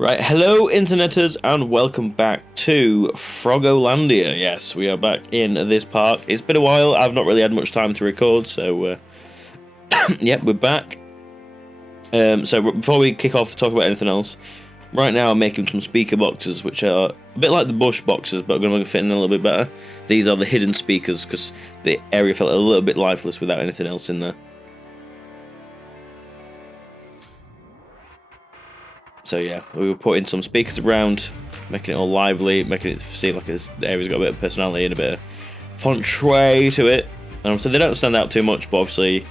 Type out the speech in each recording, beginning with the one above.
Right, hello interneters and welcome back to Frogolandia. Yes, we are back in this park. It's been a while, I've not really had much time to record, so yep, we're back. So before we kick off to talk about anything else, right now I'm making some speaker boxes, which are a bit like the bush boxes, but I'm going to fit in a little bit better. These are the hidden speakers, because the area felt a little bit lifeless without anything else in there. So yeah, we were putting some speakers around, making it all lively, making it seem like this area's got a bit of personality and a bit of feng shui to it. And obviously they don't stand out too much, but obviously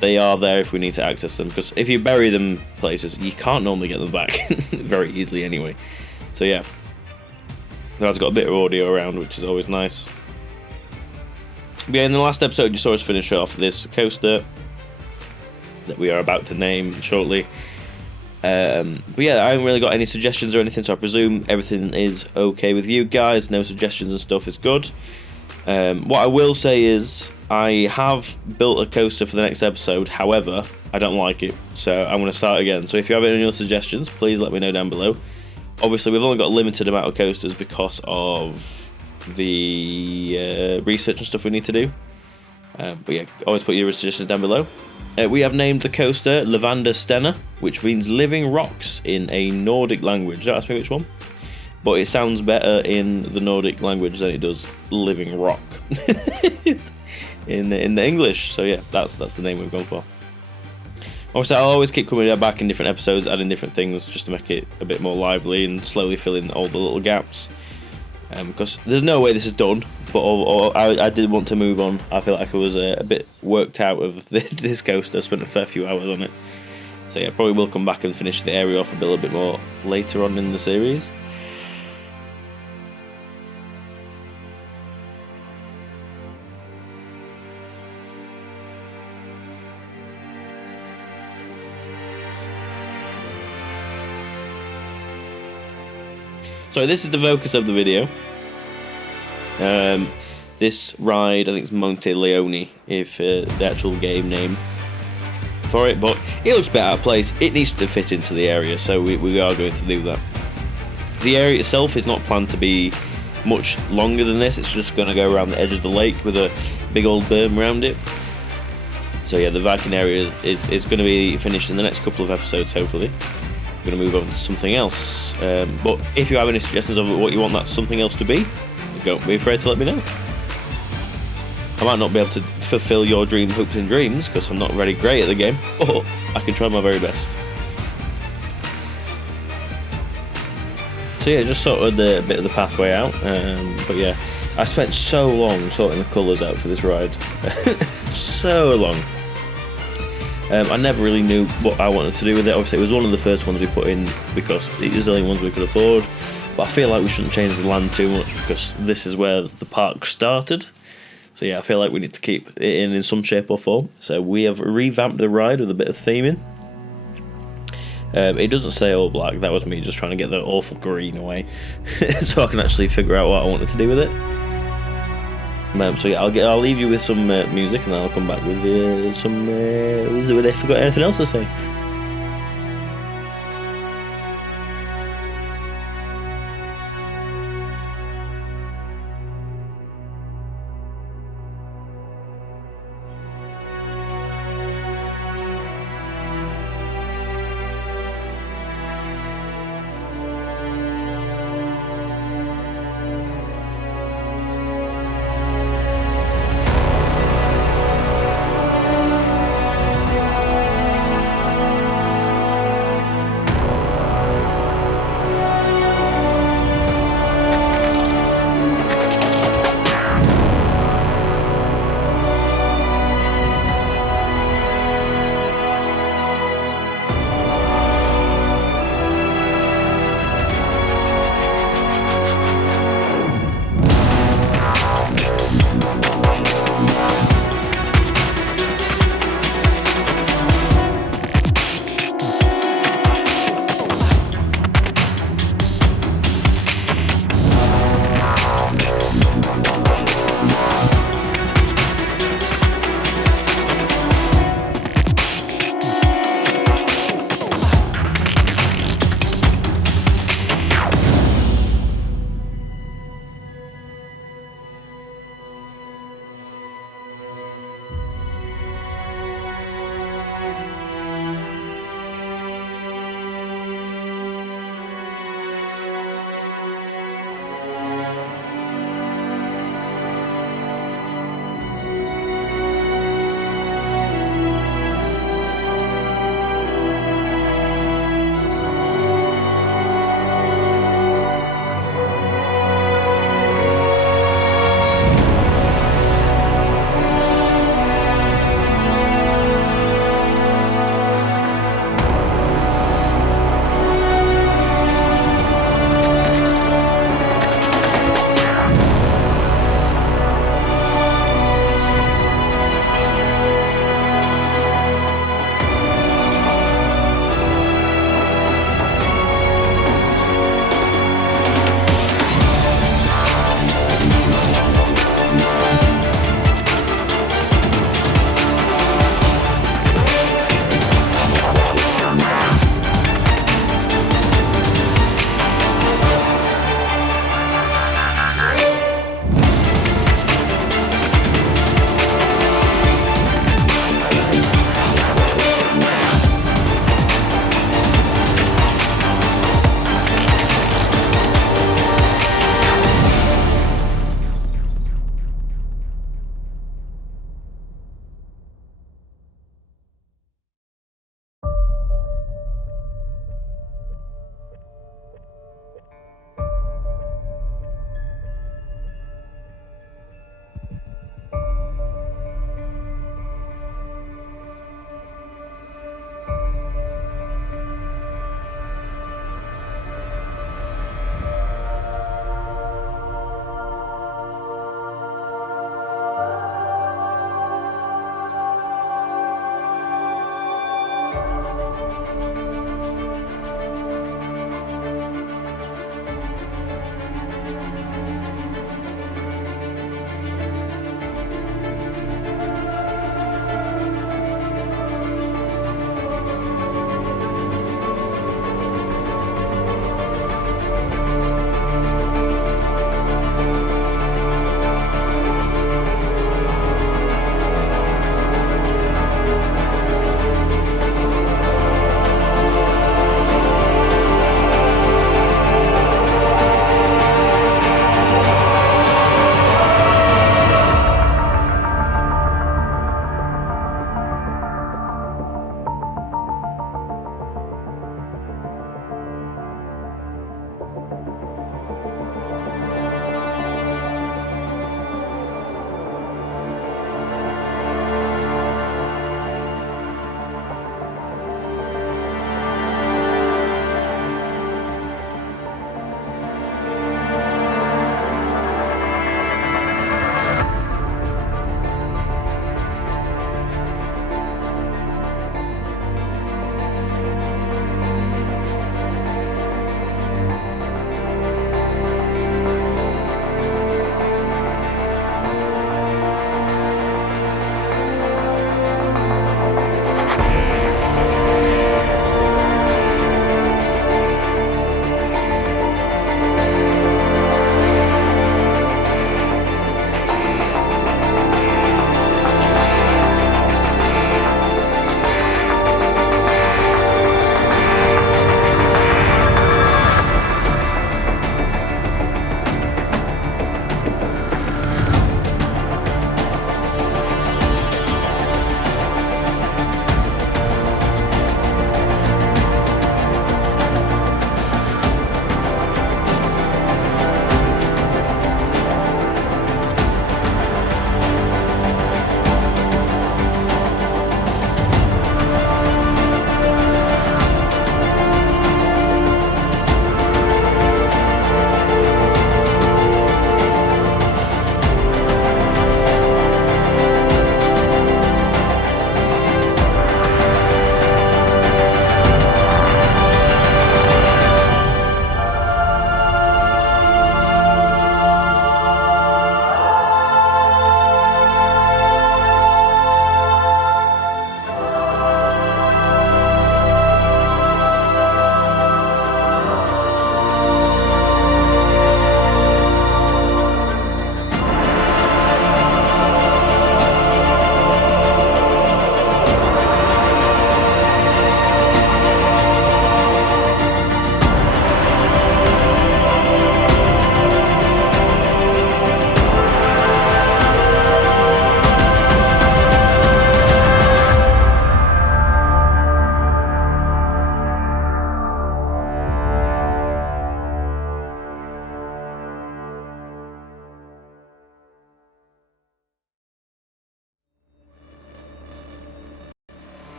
they are there if we need to access them. Because if you bury them places, you can't normally get them back very easily anyway. So yeah, that's got a bit of audio around, which is always nice. But yeah, in the last episode you saw us finish off this coaster that we are about to name shortly. But yeah, I haven't really got any suggestions or anything, so I presume everything is okay with you guys. No suggestions and stuff is good. What I will say is I have built a coaster for the next episode, however, I don't like it, so I'm going to start again. So if you have any other suggestions, please let me know down below. Obviously, we've only got a limited amount of coasters because of the research and stuff we need to do. But yeah, always put your suggestions down below. We have named the coaster Lavanda Stena, which means living rocks in a Nordic language. Don't ask me which one, but it sounds better in the Nordic language than it does living rock in the English. So yeah, that's the name we've gone for. Obviously, I'll always keep coming back in different episodes, adding different things just to make it a bit more lively and slowly fill in all the little gaps. Because there's no way this is done, but I did want to move on. I feel like I was a bit worked out of this coaster. I spent a fair few hours on it. So yeah, probably will come back and finish the area off a little bit more later on in the series. So this is the focus of the video. This ride, I think it's Monte Leone, if the actual game name for it, but it looks a bit out of place. It needs to fit into the area, so we are going to do that. The area itself is not planned to be much longer than this. It's just going to go around the edge of the lake with a big old berm around it. So yeah, the Viking area is going to be finished in the next couple of episodes, hopefully. We're going to move on to something else. But if you have any suggestions of what you want that something else to be, don't be afraid to let me know. I might not be able to fulfill your dream hopes and dreams because I'm not very great at the game, but I can try my very best. So yeah, just sorted a bit of the pathway out. But yeah, I spent so long sorting the colours out for this ride. So long. I never really knew what I wanted to do with it. Obviously, it was one of the first ones we put in because it was the only ones we could afford. But I feel like we shouldn't change the land too much because this is where the park started. So yeah, I feel like we need to keep it in some shape or form. So we have revamped the ride with a bit of theming. It doesn't say all black. That was me just trying to get the awful green away, so I can actually figure out what I wanted to do with it. So yeah, I'll leave you with some music, and then I'll come back with some. If I've got anything else to say.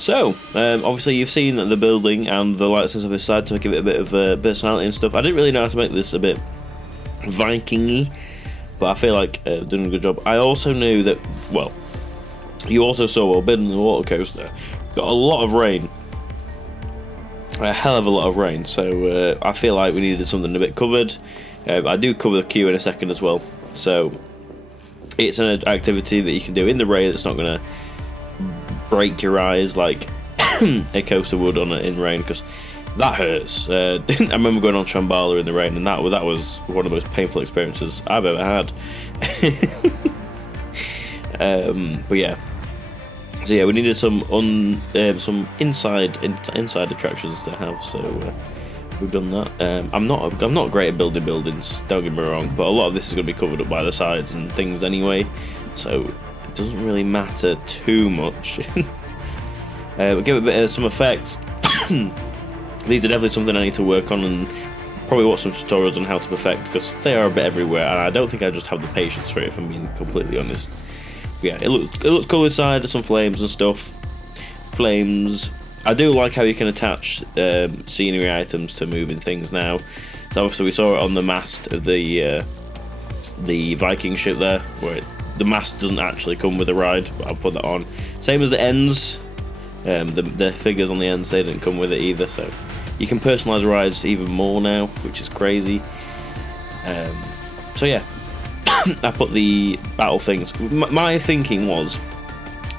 So, obviously you've seen the building and the lights and stuff aside to give it a bit of personality and stuff. I didn't really know how to make this a bit Viking-y, but I feel like doing a good job. I also knew that, well, you also saw while building the water coaster, got a lot of rain. A hell of a lot of rain, so I feel like we needed something a bit covered. I do cover the queue in a second as well, so it's an activity that you can do in the rain that's not going to break your eyes like a coaster would on it in rain, because that hurts. I remember going on Shambhala in the rain, and that was one of the most painful experiences I've ever had. But yeah, so yeah, we needed some inside attractions to have, so we've done that. I'm not great at building buildings, don't get me wrong, but a lot of this is going to be covered up by the sides and things anyway, so it doesn't really matter too much. We'll give it a bit of some effects. These are definitely something I need to work on and probably watch some tutorials on how to perfect, because they are a bit everywhere and I don't think I just have the patience for it, if I'm being completely honest. But yeah, it looks cool inside. There's some flames and stuff. Flames. I do like how you can attach scenery items to moving things now. So obviously we saw it on the mast of the Viking ship there, where the mast doesn't actually come with a ride, but I'll put that on. Same as the ends. The figures on the ends, they didn't come with it either, so you can personalise rides even more now, which is crazy. So yeah, I put the battle things. My thinking was,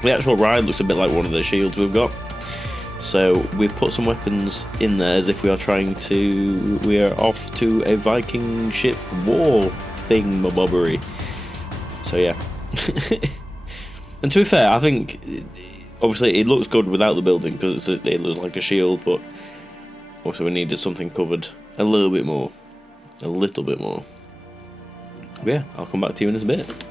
the actual ride looks a bit like one of the shields we've got, so we've put some weapons in there as if we are off to a Viking ship war thing-mabobbery. So yeah. And to be fair, I think obviously it looks good without the building, because it looks like a shield, but also we needed something covered a little bit more. But yeah, I'll come back to you in a bit.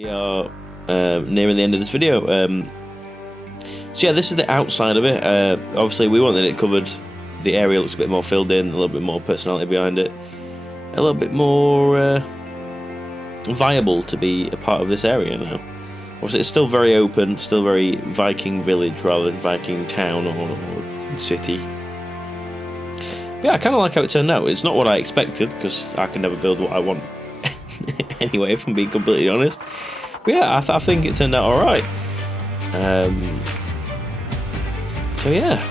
We are nearing the end of this video. So yeah, this is the outside of it. Obviously, we wanted it covered. The area looks a bit more filled in, a little bit more personality behind it, a little bit more viable to be a part of this area now. Obviously, it's still very open, still very Viking village rather than Viking town or city. But yeah, I kind of like how it turned out. It's not what I expected, because I can never build what I want anyway, if I'm being completely honest. But yeah, I think it turned out alright. So yeah,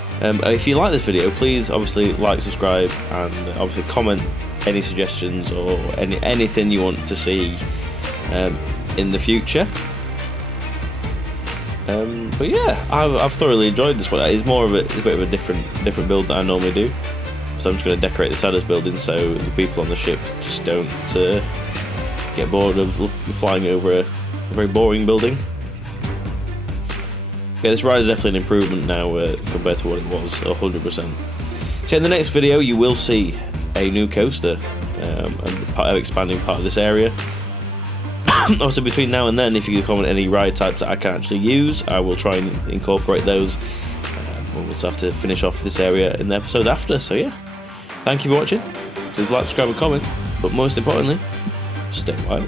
if you like this video, please obviously like, subscribe, and obviously comment any suggestions or anything you want to see in the future. But yeah, I've thoroughly enjoyed this one. It's more of it's a bit of a different build that I normally do. So I'm just going to decorate the Saddest building so the people on the ship just don't get bored of flying over a very boring building. Yeah, this ride is definitely an improvement now compared to what it was, 100%. So in the next video, you will see a new coaster, and expanding part of this area. Also, between now and then, if you can comment any ride types that I can actually use, I will try and incorporate those. We'll just have to finish off this area in the episode after. So yeah, thank you for watching. Please like, subscribe, and comment. But most importantly, stay wild.